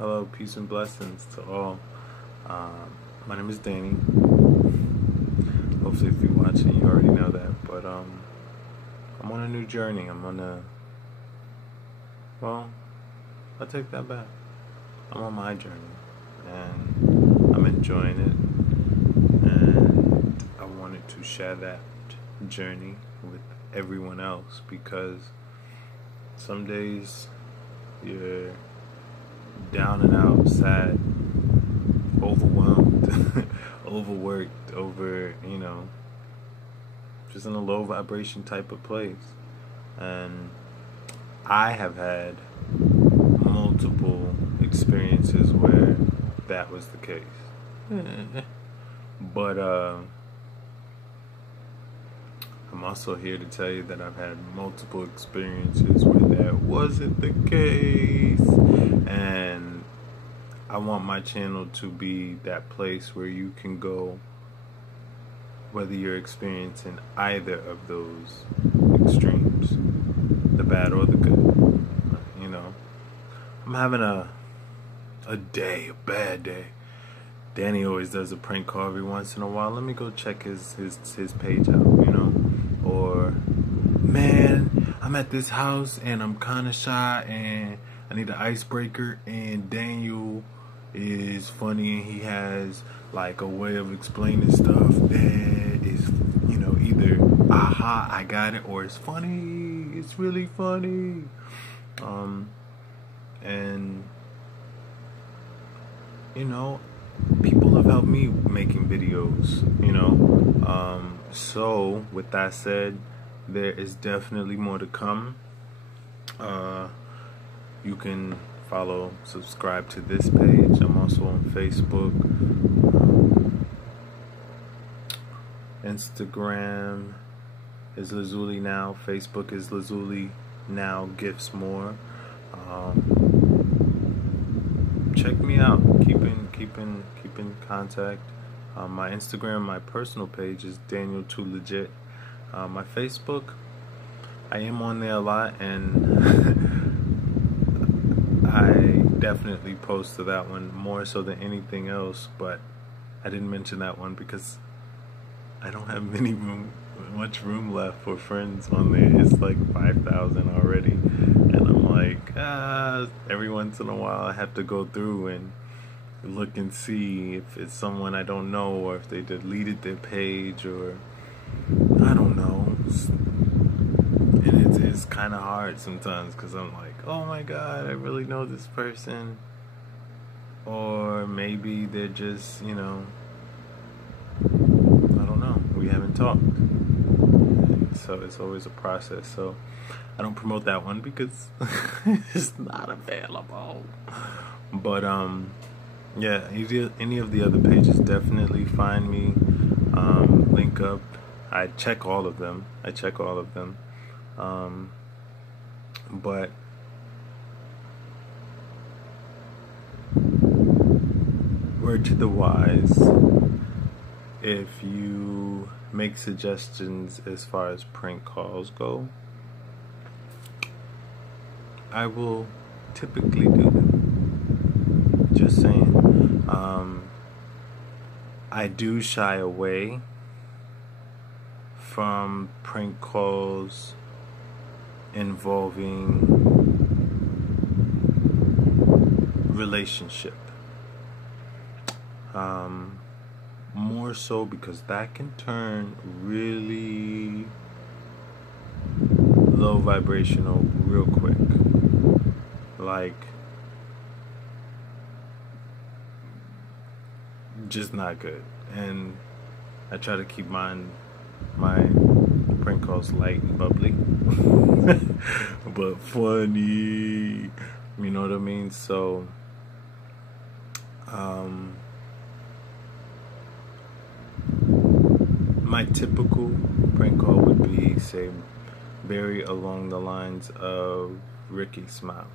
Hello, peace and blessings to all. My name is Danny. Hopefully, if you're watching, you already know that. But I'm on a new journey. Well, I take that back. I'm on my journey, and I'm enjoying it. And I wanted to share that journey with everyone else because some days you're down and out, sad, overwhelmed, overworked, just in a low vibration type of place. And I have had multiple experiences where that was the case. But I'm also here to tell you that I've had multiple experiences where that wasn't the case. And I want my channel to be that place where you can go whether you're experiencing either of those extremes, the bad or the good. I'm having a bad day. Danny always does a prank call every once in a while. Let me go check his page out, Or, man, I'm at this house and I'm kind of shy and I need an icebreaker, and Daniel is funny and he has like a way of explaining stuff that is, either aha, I got it, or it's funny, it's really funny. And people have helped me making videos, so with that said, there is definitely more to come. You can subscribe to this page. I'm also on Facebook, Instagram is Lazuli Now, Facebook is Lazuli Now Gifts More. Check me out. Keep in contact. My Instagram, my personal page is Daniel2Legit. My Facebook, I am on there a lot, and I definitely post to that one more so than anything else. But I didn't mention that one because I don't have much room left for friends on there. It's like 5,000 already, and I'm like, every once in a while I have to go through and look and see if it's someone I don't know, or if they deleted their page, or I don't know. And it's kind of hard sometimes because I'm like, oh my god, I really know this person, or maybe they're just, I don't know, we haven't talked. And so it's always a process. So I don't promote that one because it's not available. But yeah, any of the other pages, definitely find me, link up. I check all of them. But word to the wise, if you make suggestions as far as prank calls go, I will typically do them. Just saying. I do shy away from prank calls involving relationship. More so because that can turn really low vibrational real quick. Like, just not good. And I try to keep my prank calls light and bubbly but funny, you know what I mean? So my typical prank call would be, say, very along the lines of Ricky Smiley.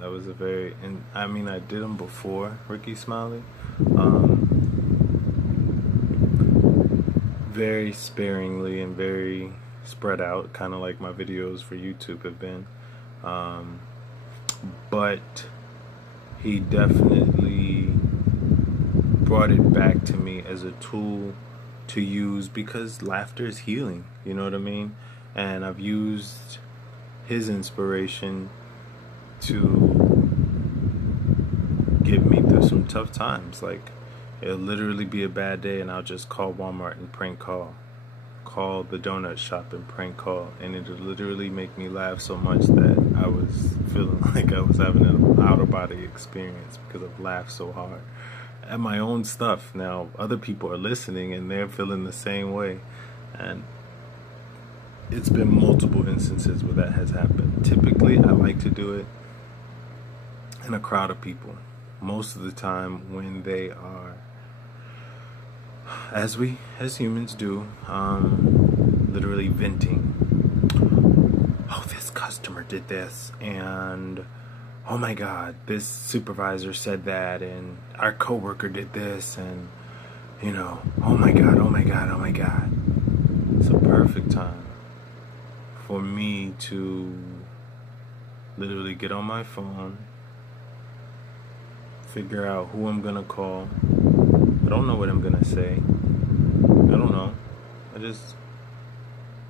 That was I did them before Ricky Smiley, very sparingly and very spread out, kind of like my videos for YouTube have been. But he definitely brought it back to me as a tool to use, because laughter is healing, you know what I mean? And I've used his inspiration to get me through some tough times. Like, it'll literally be a bad day and I'll just call Walmart and prank call the donut shop and prank call, and it'll literally make me laugh so much that I was feeling like I was having an out-of-body experience because I've laughed so hard at my own stuff. Now other people are listening and they're feeling the same way, and it's been multiple instances where that has happened. Typically I like to do it in a crowd of people, most of the time when they are, as humans do, literally venting. Oh, this customer did this, and oh my God, this supervisor said that, and our coworker did this, and you know, oh my God, oh my God, oh my God. It's a perfect time for me to literally get on my phone, figure out who I'm gonna call. I don't know what I'm gonna say. I don't know. I just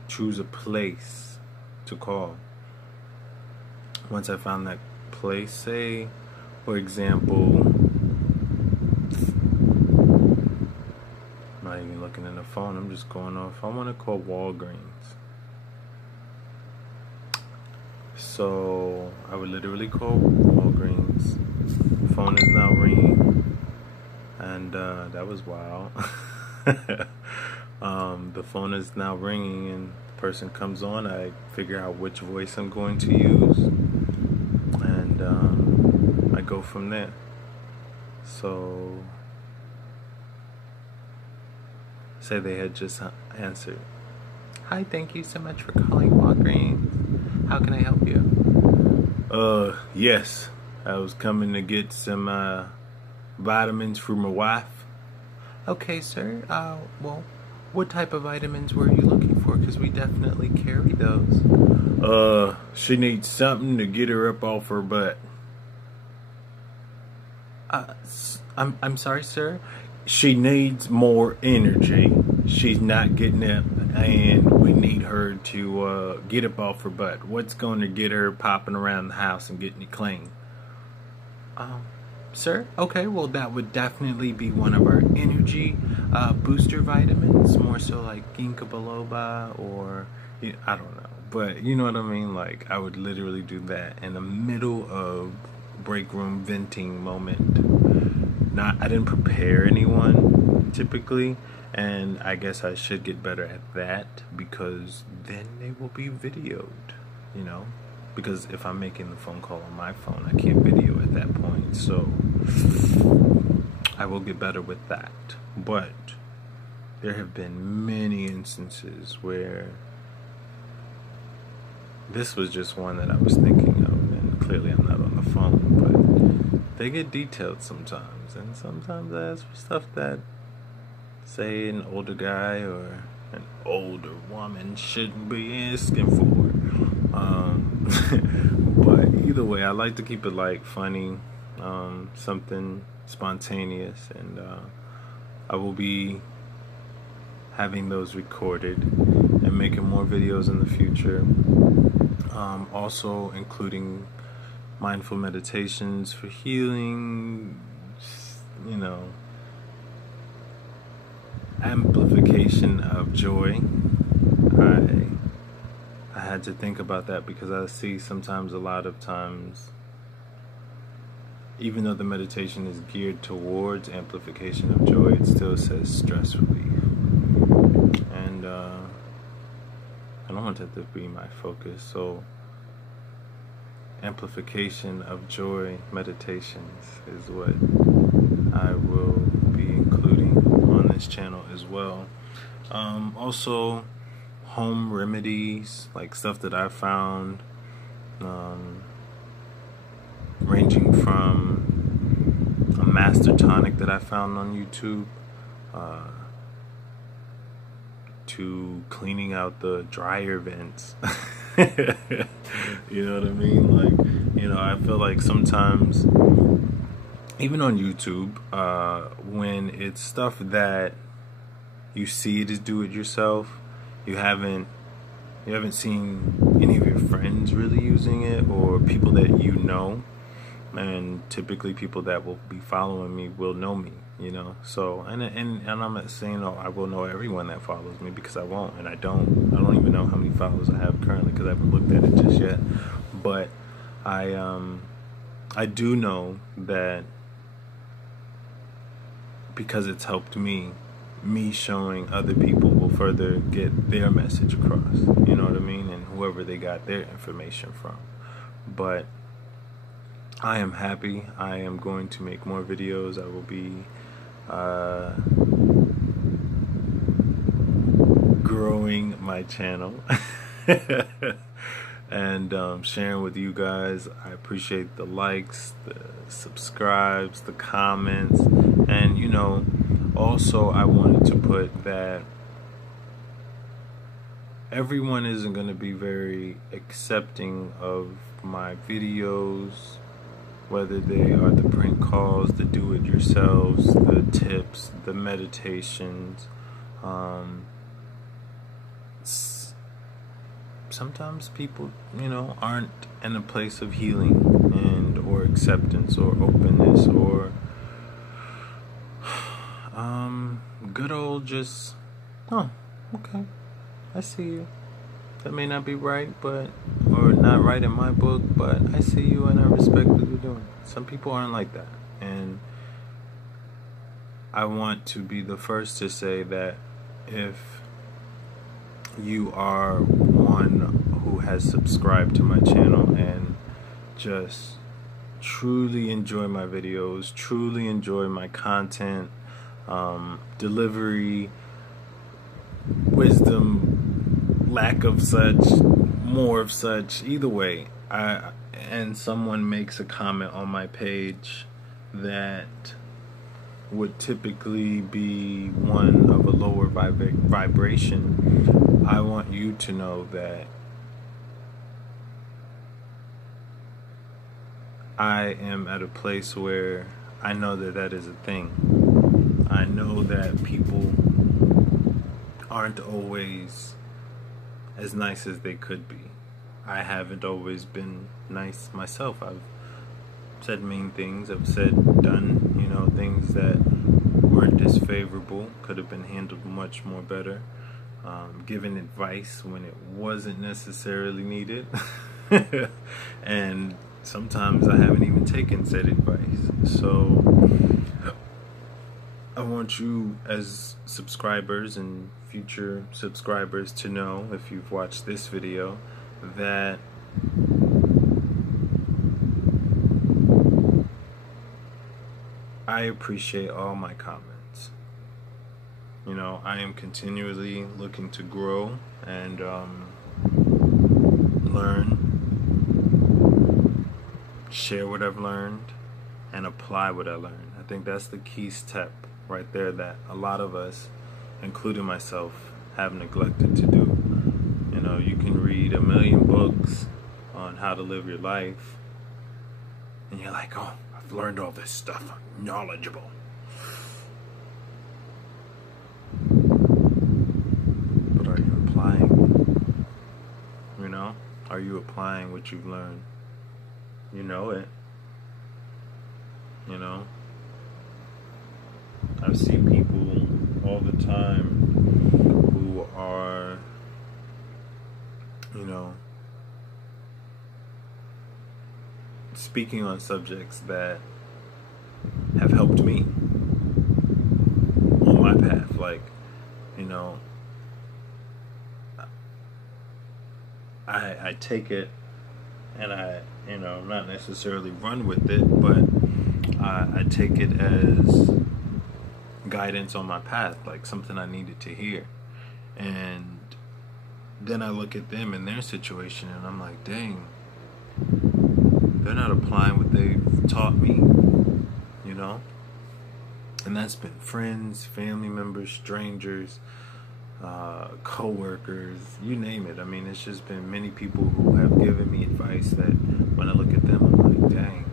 choose a place to call. Once I found that place, say, for example, I'm not even looking in the phone, I'm just going off. I want to call Walgreens. So I would literally call Walgreens. The phone is now ringing, and that was wild. The phone is now ringing and the person comes on. I figure out which voice I'm going to use, and I go from there. So say they had just answered. Hi, thank you so much for calling Walgreens. How can I help you? Yes, I was coming to get some vitamins for my wife. Okay, sir. Well, what type of vitamins were you looking for? Because we definitely carry those. She needs something to get her up off her butt. I'm sorry, sir. She needs more energy. She's not getting up, and we need her to get up off her butt. What's going to get her popping around the house and getting it clean? Sir? Okay, well, that would definitely be one of our energy booster vitamins, more so like ginkgo biloba, or I don't know, but you know what I mean. Like, I would literally do that in the middle of break room venting moment. I didn't prepare anyone typically, and I guess I should get better at that, because then they will be videoed, you know. Because if I'm making the phone call on my phone, I can't video at that point. So I will get better with that. But there have been many instances where this was just one that I was thinking of, and clearly I'm not on the phone, but they get detailed sometimes, and sometimes I ask for stuff that, say, an older guy or an older woman shouldn't be asking for. But either way, I like to keep it like funny, something spontaneous, and I will be having those recorded and making more videos in the future, also including mindful meditations for healing, you know, amplification of joy. I had to think about that, because I see sometimes, a lot of times, even though the meditation is geared towards amplification of joy, it still says stress relief. And I don't want that to be my focus. So amplification of joy meditations is what I will be including on this channel as well. Also, home remedies, like stuff that I found, ranging from a master tonic that I found on YouTube, to cleaning out the dryer vents. You know what I mean? Like, you know, I feel like sometimes even on YouTube, when it's stuff that you see it as do-it-yourself, you haven't seen any of your friends really using it, or people that you know, and typically people that will be following me will know me, you know. So and I'm not saying I will know everyone that follows me, because I won't, and I don't even know how many followers I have currently, because I haven't looked at it just yet. But I do know that because it's helped me showing other people will further get their message across, you know what I mean, and whoever they got their information from. But I am happy. I am going to make more videos. I will be growing my channel and sharing with you guys. I appreciate the likes, the subscribes, the comments, and you know, also I wanted to put that everyone isn't going to be very accepting of my videos, whether they are the prank calls, the do-it-yourselves, the tips, the meditations. Sometimes people, you know, aren't in a place of healing and or acceptance or openness or good old just, oh, okay, I see you. That may not be right, but, or not right in my book, but I see you and I respect what you're doing. Some people aren't like that, and I want to be the first to say that if you are one who has subscribed to my channel and just truly enjoy my videos, truly enjoy my content, delivery, wisdom, lack of such, more of such, either way, and someone makes a comment on my page that would typically be one of a lower vibration, I want you to know that I am at a place where I know that that is a thing. I know that people aren't always as nice as they could be. I haven't always been nice myself. I've said mean things. I've done, you know, things that weren't disfavorable, could have been handled much more better. Given advice when it wasn't necessarily needed. And sometimes I haven't even taken said advice. So I want you as subscribers and future subscribers to know, if you've watched this video, that I appreciate all my comments. You know, I am continually looking to grow and learn, share what I've learned, and apply what I learned. I think that's the key step right there that a lot of us, including myself, have neglected to do. You know, you can read a million books on how to live your life, and you're like, oh, I've learned all this stuff, I'm knowledgeable. But are you applying? You know, are you applying what you've learned? You know it. You know, I see people all the time who are, you know, speaking on subjects that have helped me on my path. Like, you know, I take it and I, you know, not necessarily run with it, but I take it as guidance on my path, like something I needed to hear. And then I look at them in their situation and I'm like, dang, they're not applying what they've taught me, you know? And that's been friends, family members, strangers, co-workers, you name it. I mean, it's just been many people who have given me advice that when I look at them, I'm like, dang,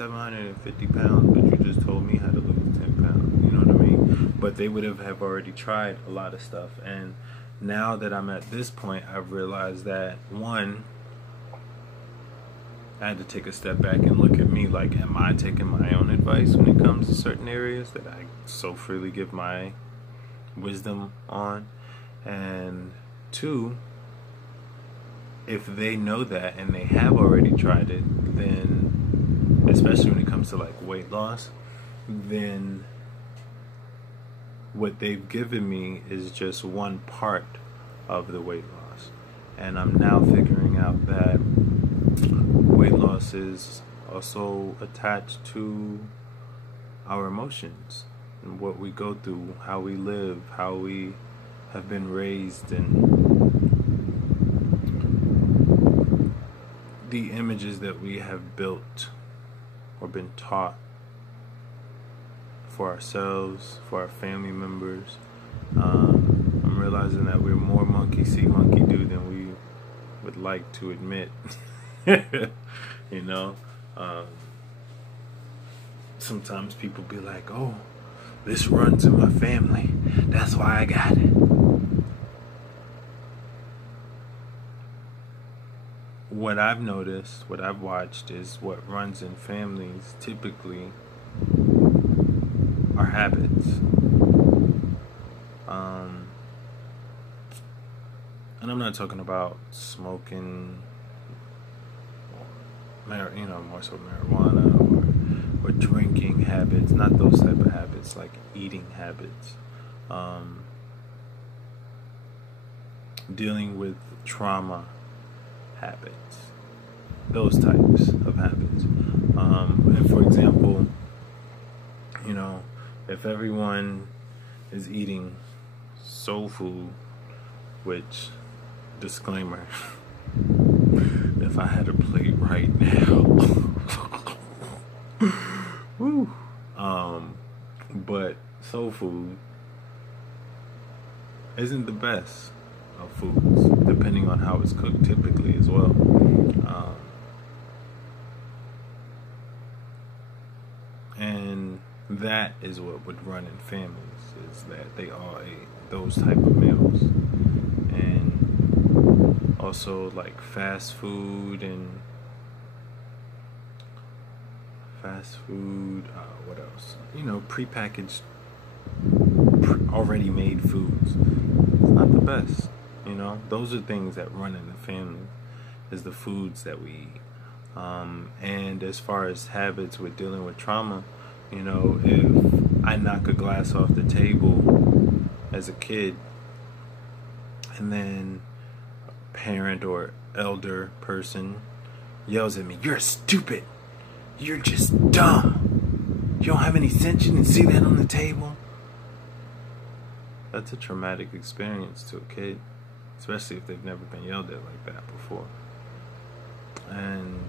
750 pounds, but you just told me how to lose 10 pounds. You know what I mean? But they would have already tried a lot of stuff. And now that I'm at this point, I've realized that, one, I had to take a step back and look at me, like, am I taking my own advice when it comes to certain areas that I so freely give my wisdom on? And two, if they know that and they have already tried it, then, especially when it comes to like weight loss, then what they've given me is just one part of the weight loss. And I'm now figuring out that weight loss is also attached to our emotions and what we go through, how we live, how we have been raised, and the images that we have built or been taught for ourselves, for our family members. I'm realizing that we're more monkey see, monkey do than we would like to admit. You know, sometimes people be like, oh, this runs in my family, that's why I got it. What I've noticed, what I've watched, is what runs in families typically are habits. And I'm not talking about smoking, more so marijuana or drinking habits, not those type of habits, like eating habits. Dealing with trauma habits, those types of habits. And for example, if everyone is eating soul food, which, disclaimer, if I had a plate right now, woo, but soul food isn't the best of foods, depending on how it's cooked, typically as well. And that is what would run in families, is that they all ate those type of meals. And also like fast food, what else? Prepackaged, already made foods. It's not the best. Those are things that run in the family, is the foods that we eat. And as far as habits with dealing with trauma, if I knock a glass off the table as a kid, and then a parent or elder person yells at me, "You're stupid, you're just dumb, you don't have any sense, you didn't see that on the table." That's a traumatic experience to a kid, especially if they've never been yelled at like that before. And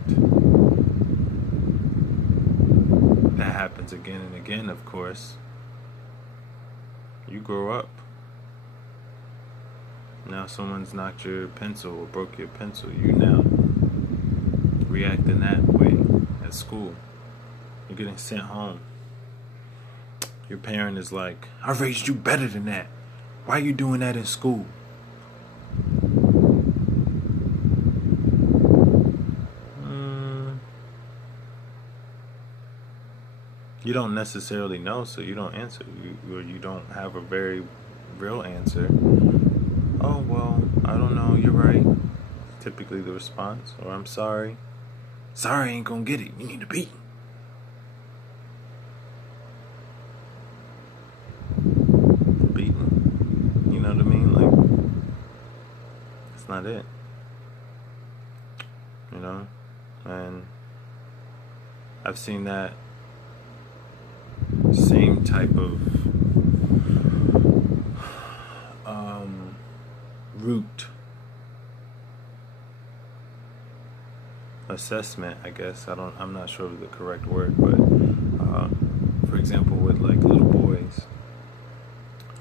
that happens again and again, of course. You grow up. Now someone's knocked your pencil or broke your pencil. You now react in that way at school. You're getting sent home. Your parent is like, "I raised you better than that. Why are you doing that in school?" You don't necessarily know, so you don't answer. You don't have a very real answer. "Oh, well, I don't know, you're right." Typically the response. Or, "I'm sorry." "Sorry ain't gonna get it. You need to beat." Beaten. You know what I mean? Like, it's not it. And I've seen that same type of root assessment, I guess. I'm not sure of the correct word, but for example, with like little boys.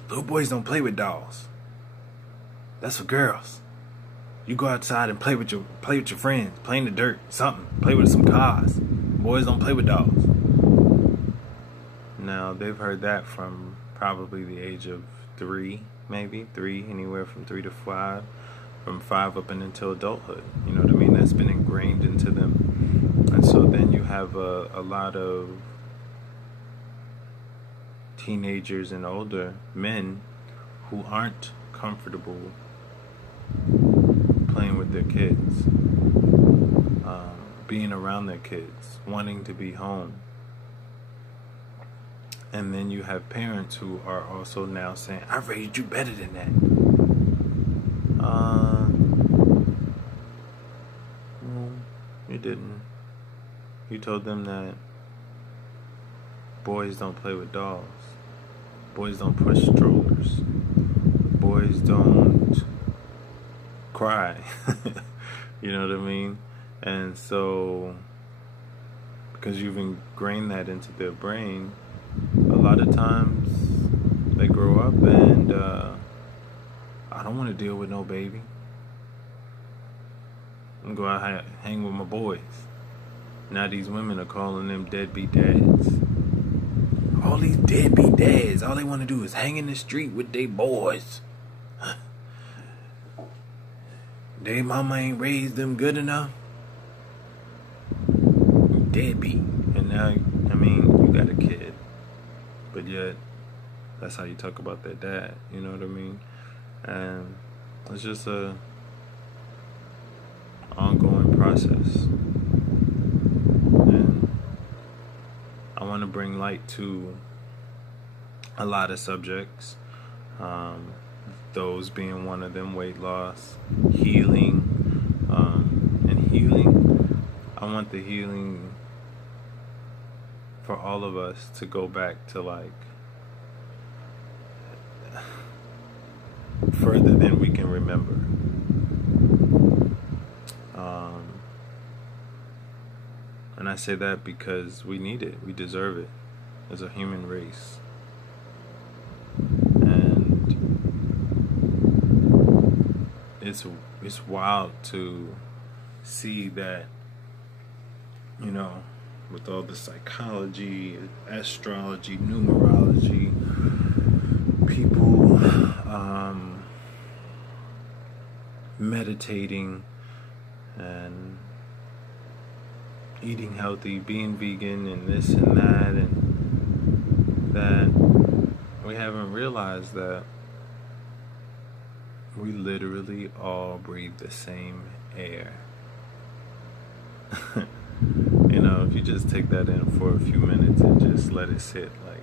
Little boys don't play with dolls. That's for girls. You go outside and play with your friends, play in the dirt, something, play with some cars. Boys don't play with dolls. Now, they've heard that from probably the age of 3, maybe 3, anywhere from 3 to 5, from 5 up and until adulthood. You know what I mean? That's been ingrained into them. And so then you have a lot of teenagers and older men who aren't comfortable playing with their kids, being around their kids, wanting to be home. And then you have parents who are also now saying, I raised you better than that. Well, you didn't. You told them that boys don't play with dolls. Boys don't push strollers. Boys don't cry. You know what I mean? And so, because you've ingrained that into their brain, a lot of times they grow up and I don't want to deal with no baby. I'm going to go out hang with my boys. Now these women are calling them deadbeat dads. All these deadbeat dads, all they want to do is hang in the street with their boys. They mama ain't raised them good enough. Deadbeat. And now, I mean, you got a kid. But yet, that's how you talk about that dad. You know what I mean? And it's just a ongoing process. And I want to bring light to a lot of subjects. Those being one of them: weight loss, healing, and healing. I want the healing for all of us to go back to like further than we can remember. And I say that because we need it. We deserve it as a human race. And it's wild to see that, you know, with all the psychology, astrology, numerology, people meditating and eating healthy, being vegan and this and that, and that we haven't realized that we literally all breathe the same air. You know, if you just take that in for a few minutes and just let it sit, like,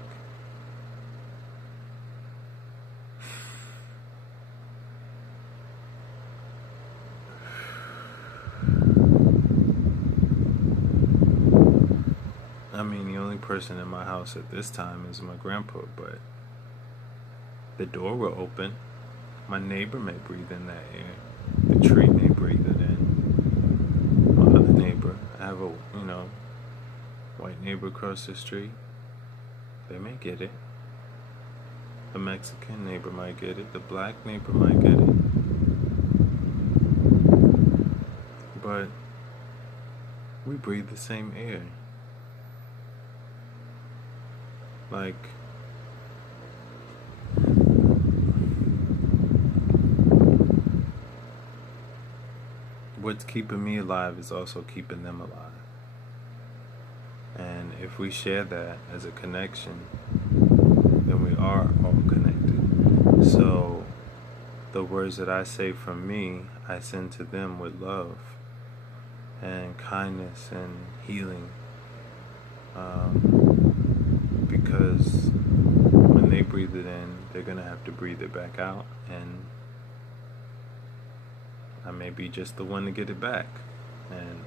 I mean, the only person in my house at this time is my grandpa, but the door will open. My neighbor may breathe in that air. The tree may breathe it in. My other neighbor, I have a, you know, white neighbor across the street. They may get it. The Mexican neighbor might get it. The black neighbor might get it. But we breathe the same air. Like, what's keeping me alive is also keeping them alive. And if we share that as a connection, then we are all connected. So the words that I say from me, I send to them with love and kindness and healing. Because when they breathe it in, they're going to have to breathe it back out, and I may be just the one to get it back. And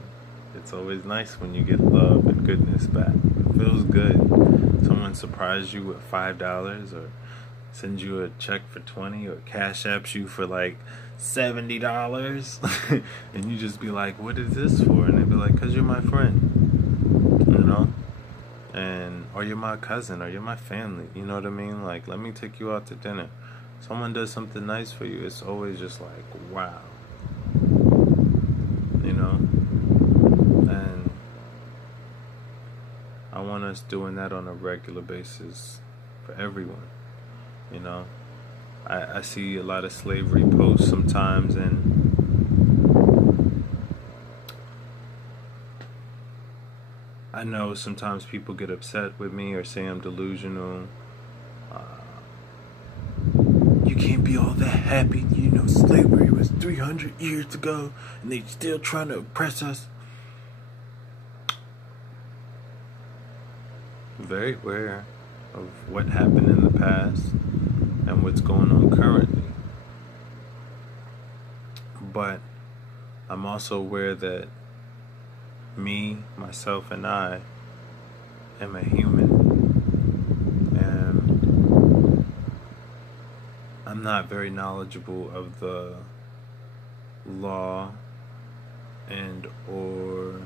it's always nice when you get love and goodness back. It feels good. Someone surprises you with $5 or sends you a check for $20 or cash apps you for like $70 and you just be like, what is this for? And they be like, because you're my friend, you know? And or you're my cousin, or you're my family, you know what I mean? Like, let me take you out to dinner. Someone does something nice for you, it's always just like, wow, you know? And us doing that on a regular basis for everyone. You know, I see a lot of slavery posts sometimes, and I know sometimes people get upset with me or say I'm delusional. You can't be all that happy. You know, slavery was 300 years ago and they still trying to oppress us. Very aware of what happened in the past and what's going on currently. But I'm also aware that me, myself, and I am a human. And I'm not very knowledgeable of the law and or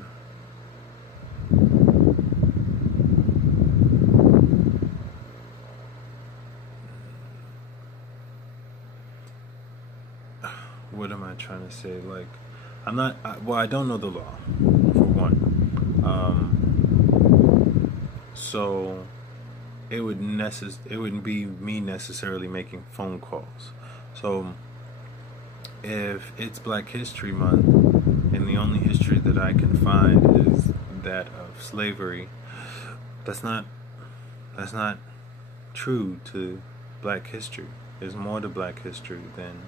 what am I trying to say? Like, I don't know the law, for one. So it wouldn't be me necessarily making phone calls. So if it's Black History Month and the only history that I can find is that of slavery, that's not true to Black history. There's more to Black history than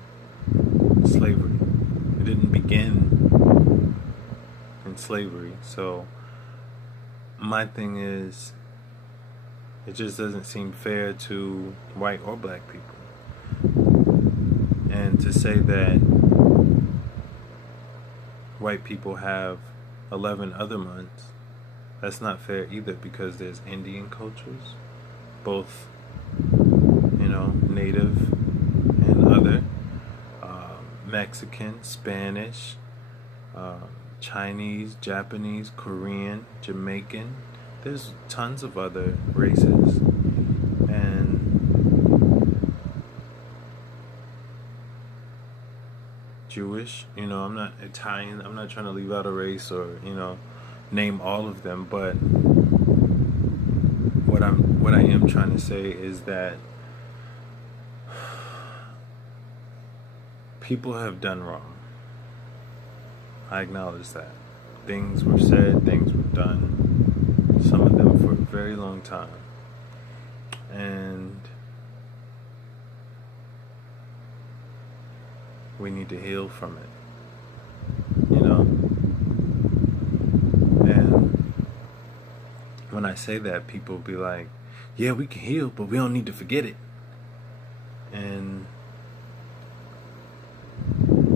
slavery. It didn't begin in slavery. So my thing is, it just doesn't seem fair to white or Black people. And to say that white people have 11 other months, that's not fair either, because there's Indian cultures, both, you know, native and other, Mexican, Spanish, Chinese, Japanese, Korean, Jamaican. There's tons of other races. And Jewish, you know, I'm not Italian, I'm not trying to leave out a race or, you know, name all of them, but what I am trying to say is that people have done wrong. I acknowledge that. Things were said, things were done, some of them for a very long time. And we need to heal from it, you know? And when I say that, people be like, yeah, we can heal, but we don't need to forget it. And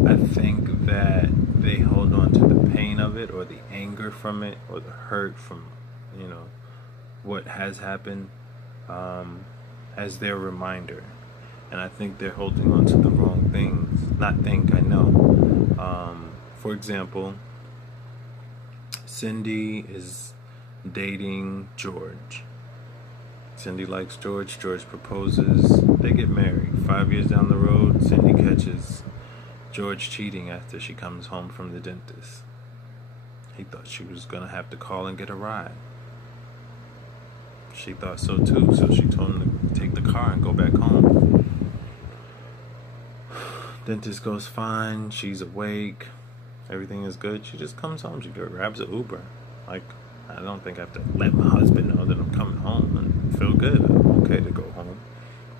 I think that they hold on to the pain of it, or the anger from it, or the hurt from, you know, what has happened, as their reminder. And I think they're holding on to the wrong things. I know. For example, Cindy is dating George. Cindy likes George. George proposes. They get married. 5 years down the road, Cindy catches George cheating after she comes home from the dentist. He thought she was going to have to call and get a ride. She thought so too, so she told him to take the car and go back home. Dentist goes fine, she's awake, everything is good. She just comes home, she grabs an Uber. Like, I don't think I have to let my husband know that I'm coming home and feel good. I'm okay to go home.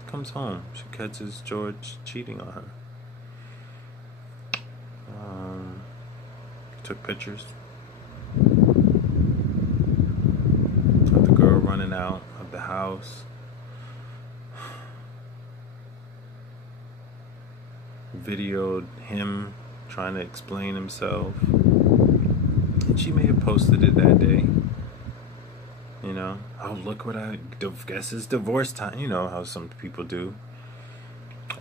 Comes home, she catches George cheating on her. Took pictures of the girl running out of the house. Videoed him trying to explain himself. And she may have posted it that day. You know, oh, look what I guess it's divorce time. You know how some people do.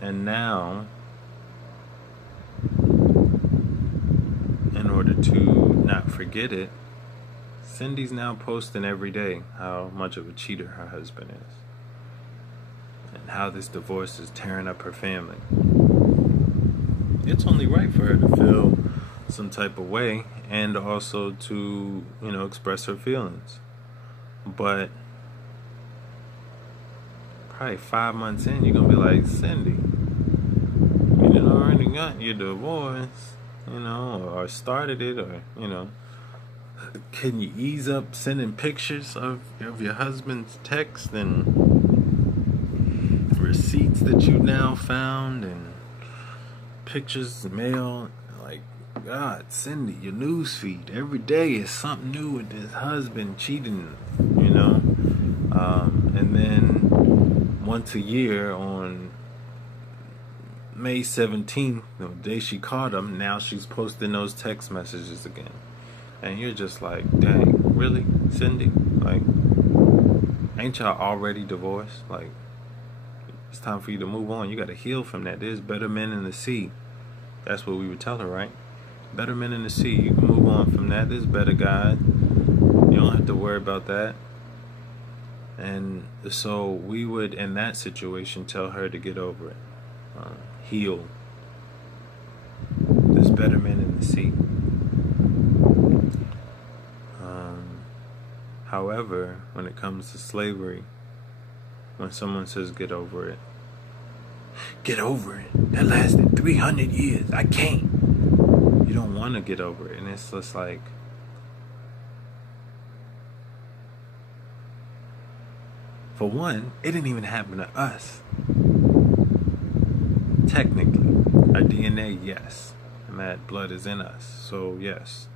And now, in order to not forget it, Cindy's now posting every day how much of a cheater her husband is, and how this divorce is tearing up her family. It's only right for her to feel some type of way, and also to, you know, express her feelings. But probably 5 months in, you're gonna be like, Cindy, you done already got your divorce, or started it, or can you ease up sending pictures of your husband's text and receipts that you now found and pictures, mail? Like, God, Cindy, your news feed every day is something new with this husband cheating, and then once a year on May 17th, the day she caught him, now she's posting those text messages again. And you're just like, dang, really, Cindy? Like, ain't y'all already divorced? Like, it's time for you to move on. You got to heal from that. There's better men in the sea. That's what we would tell her, right? Better men in the sea. You can move on from that. There's better guys. You don't have to worry about that. And so we would, in that situation, tell her to get over it. Heal. There's better men in the sea. However, when it comes to slavery, when someone says get over it, that lasted 300 years, I can't. You don't want to get over it. And it's just like, for one, it didn't even happen to us. Technically, our DNA, yes, and that blood is in us, so yes.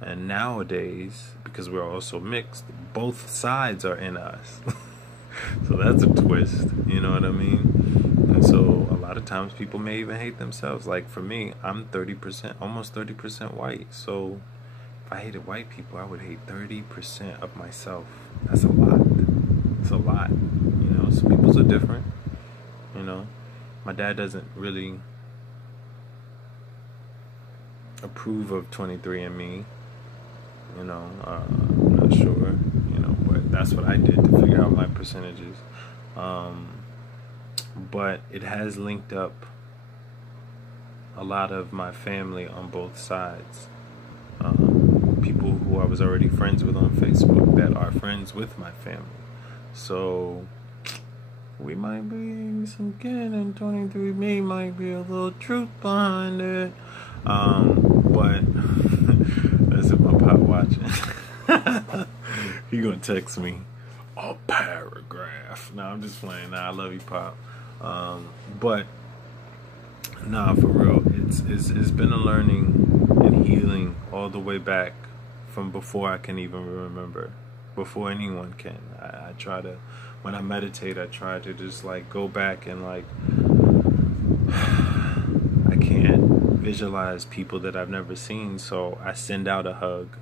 And nowadays, because we're also mixed, both sides are in us. So that's a twist, you know what I mean? And so a lot of times people may even hate themselves. Like for me, I'm 30%, almost 30% white. So if I hated white people, I would hate 30% of myself. That's a lot. It's a lot. Some people are different. My dad doesn't really approve of 23andMe. I'm not sure, but that's what I did to figure out my percentages. But it has linked up a lot of my family on both sides. People who I was already friends with on Facebook that are friends with my family. So we might be some kin, and 23andMe might be a little truth behind it. But that's if my pop watching. He gonna text me a paragraph. No, I'm just playing. Nah, I love you, Pop. But nah, for real, it's been a learning and healing all the way back from before I can even remember, before anyone can. I try to, when I meditate, I try to just like go back and like, I can't visualize people that I've never seen, so I send out a hug.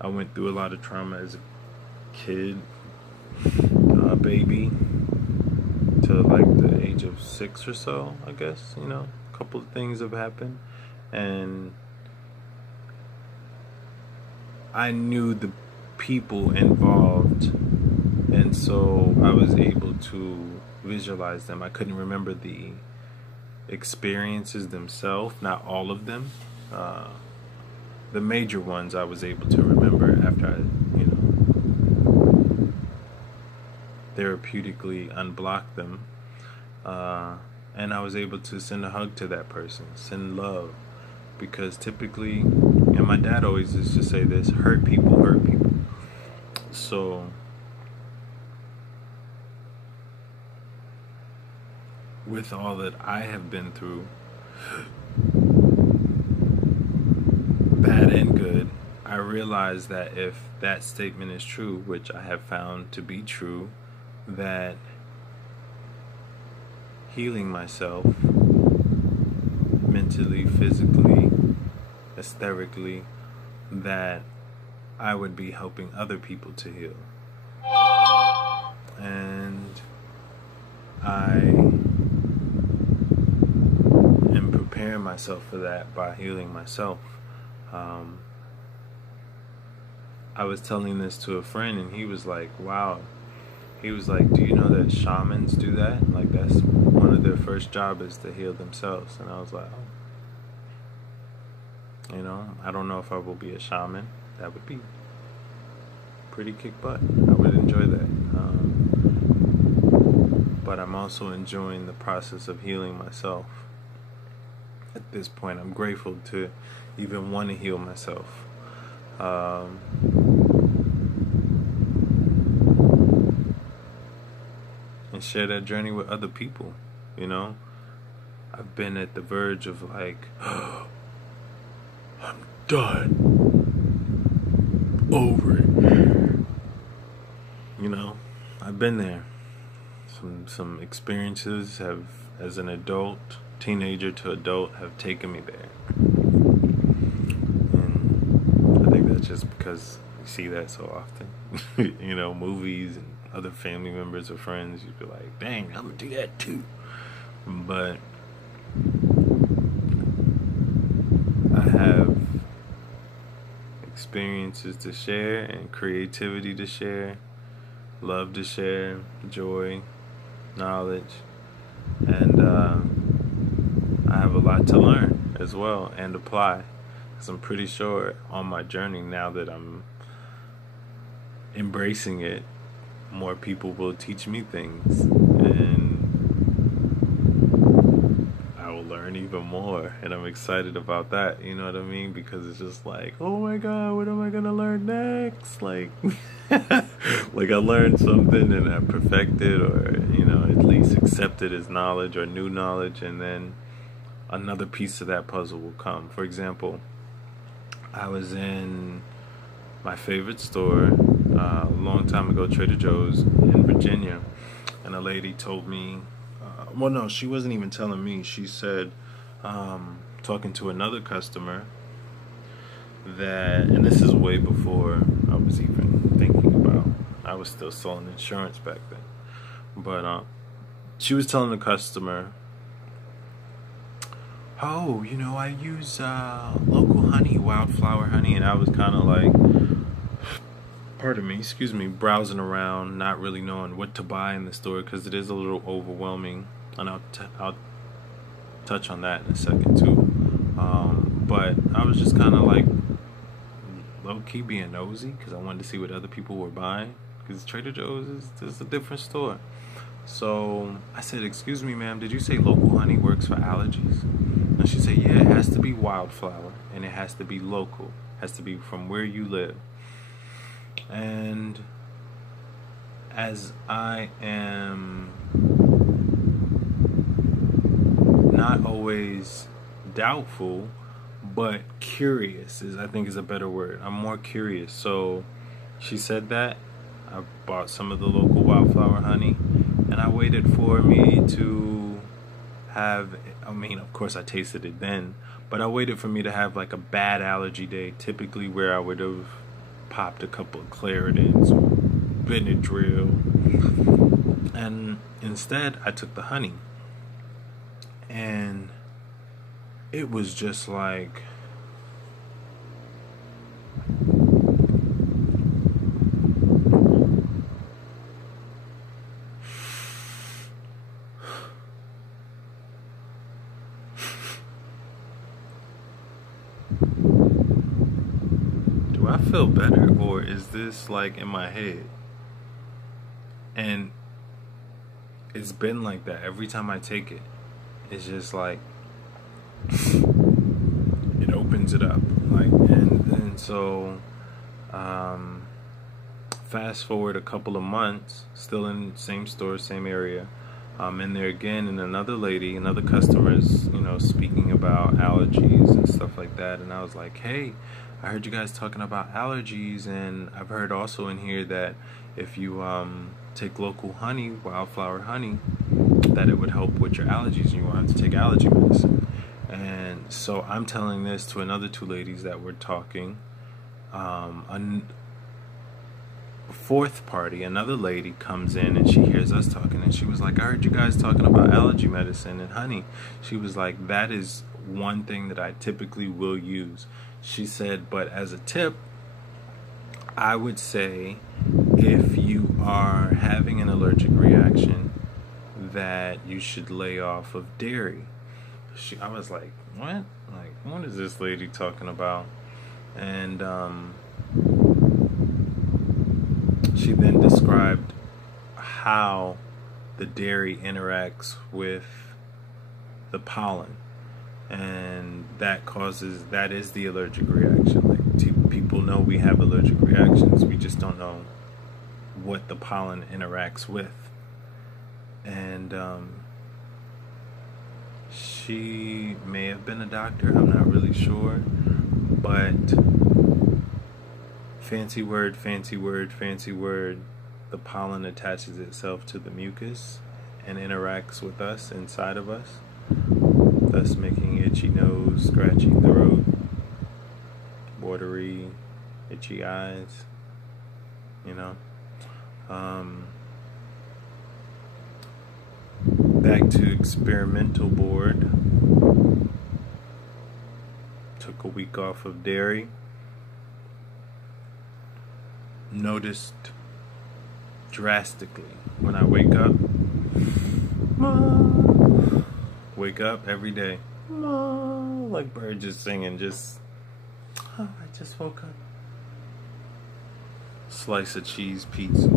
I went through a lot of trauma as a kid, baby, to like the age of 6 or so, I guess. A couple of things have happened, and I knew the people involved, and so I was able to visualize them. I couldn't remember the experiences themselves, not all of them. The major ones I was able to remember after I, therapeutically unblocked them. And I was able to send a hug to that person, send love. Because typically, and my dad always used to say this, hurt people hurt people. So with all that I have been through, bad and good, I realize that if that statement is true, which I have found to be true, that healing myself mentally, physically, aesthetically, that I would be helping other people to heal. And I am preparing myself for that by healing myself. I was telling this to a friend, and he was like, wow. He was like, do you know that shamans do that? Like, that's one of their first job is to heal themselves. And I was like, oh. I don't know if I will be a shaman. That would be pretty kick butt. I would enjoy that. But I'm also enjoying the process of healing myself. At this point, I'm grateful to even want to heal myself. And share that journey with other people, you know? I've been at the verge of like, I'm done. Over it. You know, I've been there. Some experiences have, as an adult, teenager to adult, have taken me there. And I think that's just because you see that so often. You know, movies and other family members or friends, you'd be like, dang, I'm gonna do that too. But I have experiences to share and creativity to share, love to share, joy, knowledge, and I have a lot to learn as well and apply, because I'm pretty sure on my journey, now that I'm embracing it, more people will teach me things, and I will learn even more, and I'm excited about that, you know what I mean? Because it's just like, oh my god, what am I gonna learn next? Like, like I learned something and I perfected, or, you know, at least accepted as knowledge or new knowledge, and then another piece of that puzzle will come. For example, I was in my favorite store a long time ago, Trader Joe's in Virginia, and a lady told me, well, no, she wasn't even telling me. She said, talking to another customer, that, and this is way before I was even thinking about, I was still selling insurance back then, but she was telling the customer, oh, you know, I use local honey, wildflower honey, and I was kind of like, excuse me, browsing around, not really knowing what to buy in the store, because it is a little overwhelming, and I'll touch on that in a second too. But I was just kind of like low-key being nosy, because I wanted to see what other people were buying, because Trader Joe's is a different store. So I said, excuse me, ma'am, did you say local honey works for allergies? And she said, yeah, it has to be wildflower, and it has to be local, it has to be from where you live. And as I am not always doubtful, but curious I think is a better word. I'm more curious. So she said that. I bought some of the local wildflower honey, and I waited for me to have, I mean, of course I tasted it then, but I waited for me to have like a bad allergy day, typically where I would have popped a couple of Claritins or Benadryl, and instead I took the honey, and it was just like, do I feel better, or is this like in my head? And it's been like that every time I take it. It's just like, it opens it up, like, and so fast forward a couple of months, still in the same store, same area, in there again, and another customer's, you know, speaking about allergies and stuff like that, and I was like, hey, I heard you guys talking about allergies, and I've heard also in here that if you take local honey, wildflower honey, that it would help with your allergies, and you won't have to take allergy medicine. And so I'm telling this to another two ladies that were talking. A fourth party, another lady comes in and she hears us talking, and she was like, I heard you guys talking about allergy medicine and honey. She was like, that is one thing that I typically will use. She said, but as a tip, I would say if you are having an allergic reaction, that you should lay off of dairy. I was like, what? Like, what is this lady talking about? And she then described how the dairy interacts with the pollen, and that is the allergic reaction. Like, people know we have allergic reactions, we just don't know what the pollen interacts with. And she may have been a doctor, I'm not really sure, but fancy word, the pollen attaches itself to the mucus and interacts with us inside of us, thus making itchy nose, scratchy throat, watery, itchy eyes, you know. Back to experimental board. Took a week off of dairy. Noticed drastically when I wake up every day, like birds just singing, I just woke up. Slice of cheese pizza.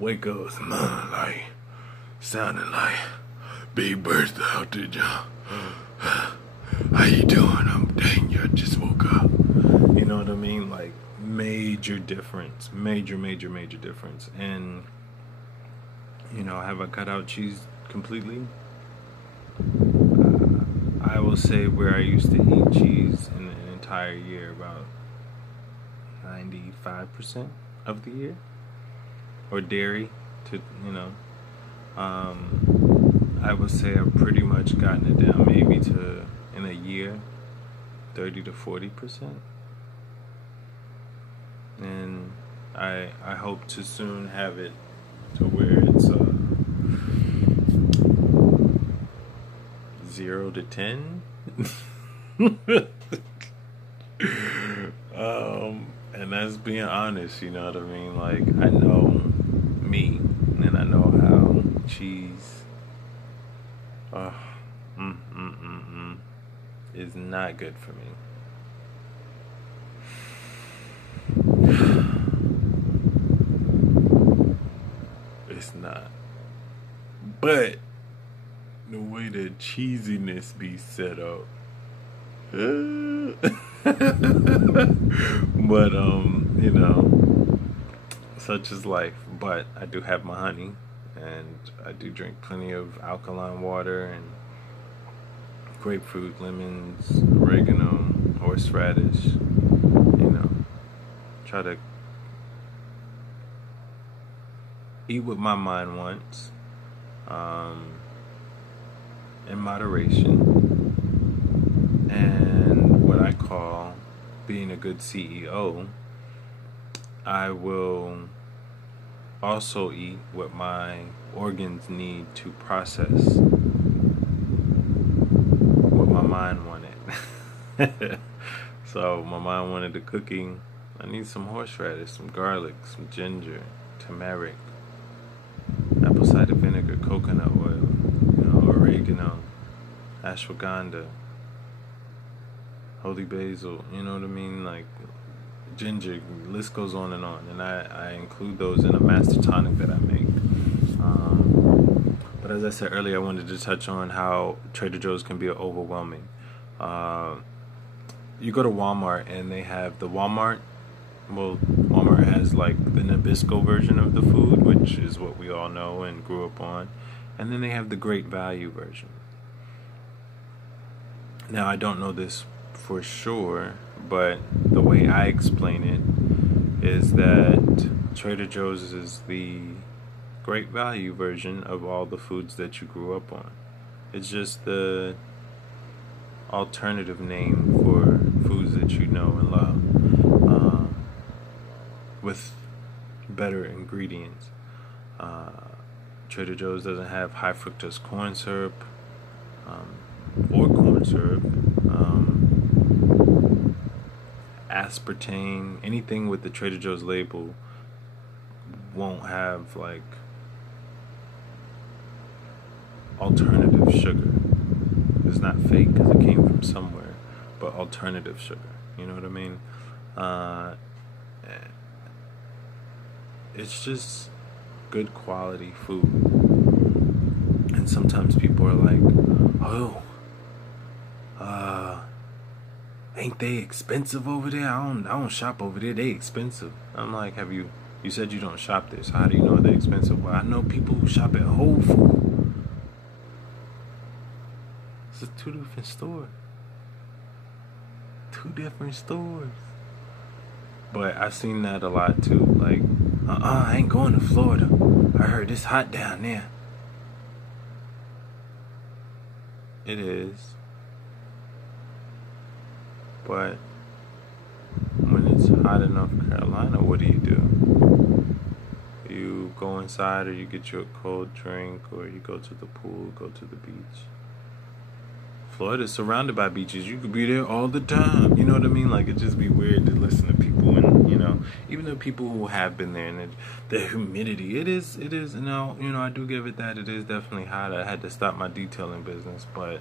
Wake up, smelling like, sounding like Big Bertha out there, John. How you doing? I'm dang, I just woke up. You know what I mean? Like, major difference. Major difference. And, you know, have I cut out cheese completely? I will say where I used to eat cheese in an entire year, about 95% of the year. Or dairy, to, you know. I would say I've pretty much gotten it down maybe to, in a year, 30 to 40%. And I hope to soon have it to where it's 0 to 10. And that's being honest, you know what I mean? Like, I know me, and I know how cheese is not good for me. It's not. But the way the cheesiness be set up, but you know, such is life. But I do have my honey, and I do drink plenty of alkaline water and grapefruit, lemons, oregano, horseradish. You know, try to eat what my mind wants, in moderation, and what I call being a good CEO. I will also eat what my organs need to process what my mind wanted. So my mind wanted the cooking. I need some horseradish, some garlic, some ginger, turmeric, apple cider vinegar, coconut oil, you know, oregano, ashwagandha, holy basil, you know what I mean, like ginger, list goes on, and I include those in a master tonic that I make. But as I said earlier, I wanted to touch on how Trader Joe's can be overwhelming. You go to Walmart and they have the Walmart has like the Nabisco version of the food, which is what we all know and grew up on, and then they have the Great Value version. Now, I don't know this for sure, but the way I explain it is that Trader Joe's is the Great Value version of all the foods that you grew up on. It's just the alternative name for foods that you know and love, with better ingredients. Trader Joe's doesn't have high fructose corn syrup, or corn syrup, aspartame. Anything with the Trader Joe's label won't have like alternative sugar. It's not fake because it came from somewhere, but alternative sugar. You know what I mean? Uh, it's just good quality food. And sometimes people are like, oh, ain't they expensive over there? I don't shop over there. They expensive. I'm like, you said you don't shop there, so how do you know they're expensive? Well, I know people who shop at Whole Foods. It's two different stores. Two different stores. But I've seen that a lot too. Like, I ain't going to Florida. I heard it's hot down there. It is. But when it's hot enough in Carolina, what do? You go inside, or you get you a cold drink, or you go to the pool, go to the beach. Florida's surrounded by beaches. You could be there all the time. You know what I mean? Like, it'd just be weird to listen to people, and, you know, even the people who have been there, and the humidity, it is, you know, I do give it that. It is definitely hot. I had to stop my detailing business, but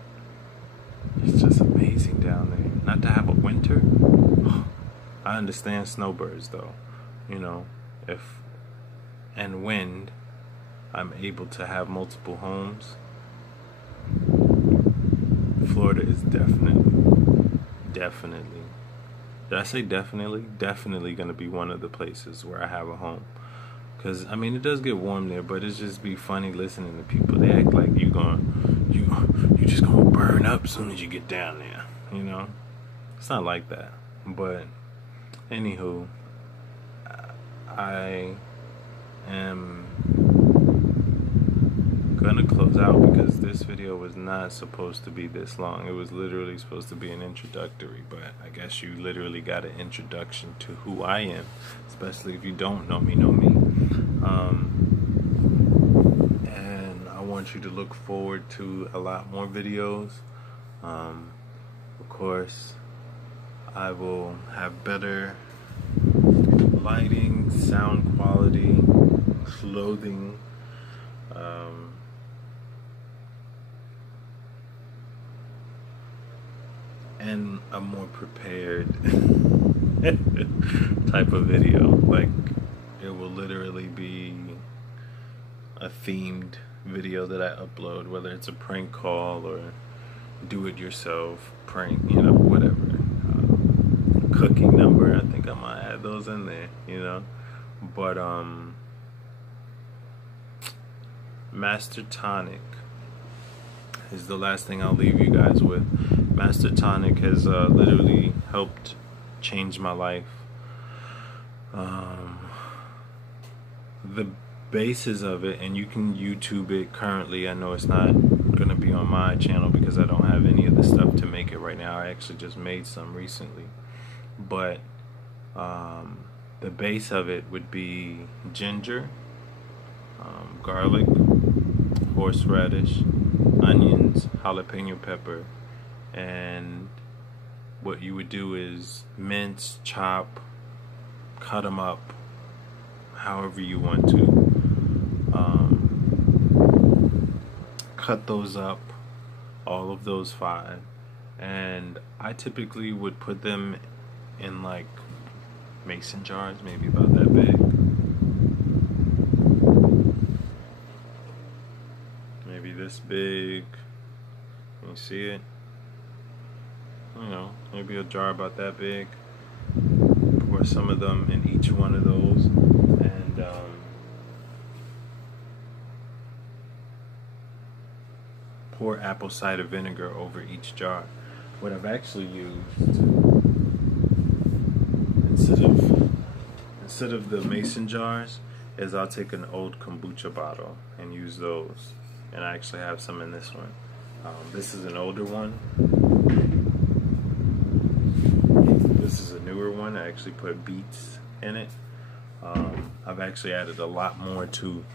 it's just amazing down there. Not to have a winter. I understand snowbirds, though. You know, if and when I'm able to have multiple homes, Florida is definitely, did I say definitely? Definitely going to be one of the places where I have a home. Because, I mean, it does get warm there, but it's just be funny listening to people. They act like you just going to burn up as soon as you get down there, you know? It's not like that. But, anywho, I am gonna close out because this video was not supposed to be this long. It was literally supposed to be an introductory, but I guess you literally got an introduction to who I am, especially if you don't know me. And I want you to look forward to a lot more videos. Of course, I will have better lighting, sound quality, clothing, and a more prepared type of video. Like, it will literally be a themed video that I upload, whether it's a prank call or do-it-yourself prank, you know, whatever. Cooking number, I think I might add those in there, you know. But Master Tonic is the last thing I'll leave you guys with. Master Tonic has literally helped change my life. The basis of it, and you can YouTube it currently. I know it's not going to be on my channel because I don't have any of the stuff to make it right now. I actually just made some recently. But the base of it would be ginger, garlic, horseradish, onions, jalapeno pepper, and what you would do is mince, chop, cut them up however you want to. Cut those up, all of those 5, and I typically would put them in like mason jars, maybe about that big. Maybe this big. Can you see it? You know, maybe a jar about that big. Pour some of them in each one of those, and pour apple cider vinegar over each jar. What I've actually used, instead of the mason jars, is I'll take an old kombucha bottle and use those. And I actually have some in this one. This is an older one. This is a newer one. I actually put beets in it. I've actually added a lot more to